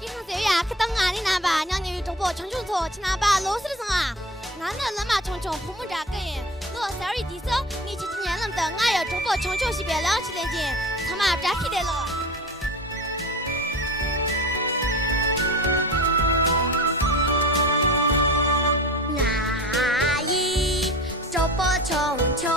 给上这呀，可当俺的男吧，娘娘有中国穷穷错，去那把老死的上啊，俺那人嘛穷穷，父母家给人，我3月底生，你这几年能等，俺要中国穷穷西边2年斤，他妈不扎起来了。俺一中国穷穷。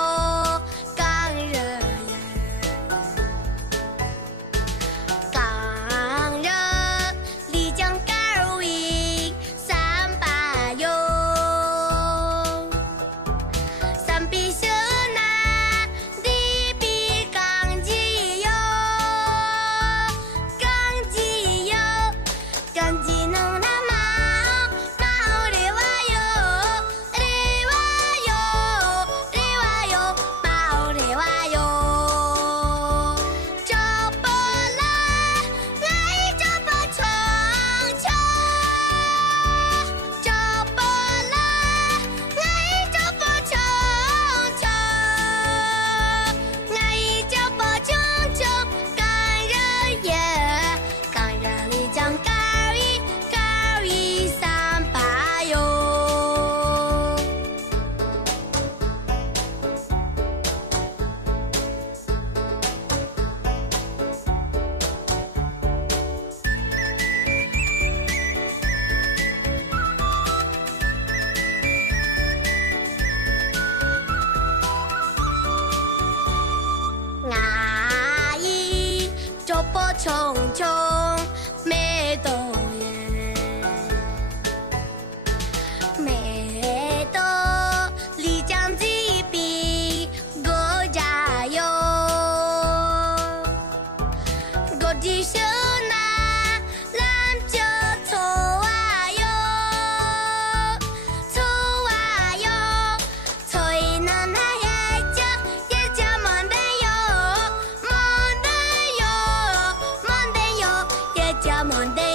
穷穷没多远，没多丽江这边我家有，我的手拿篮球搓啊哟，搓啊哟，搓一那那也叫忙得哟，忙得哟。Monday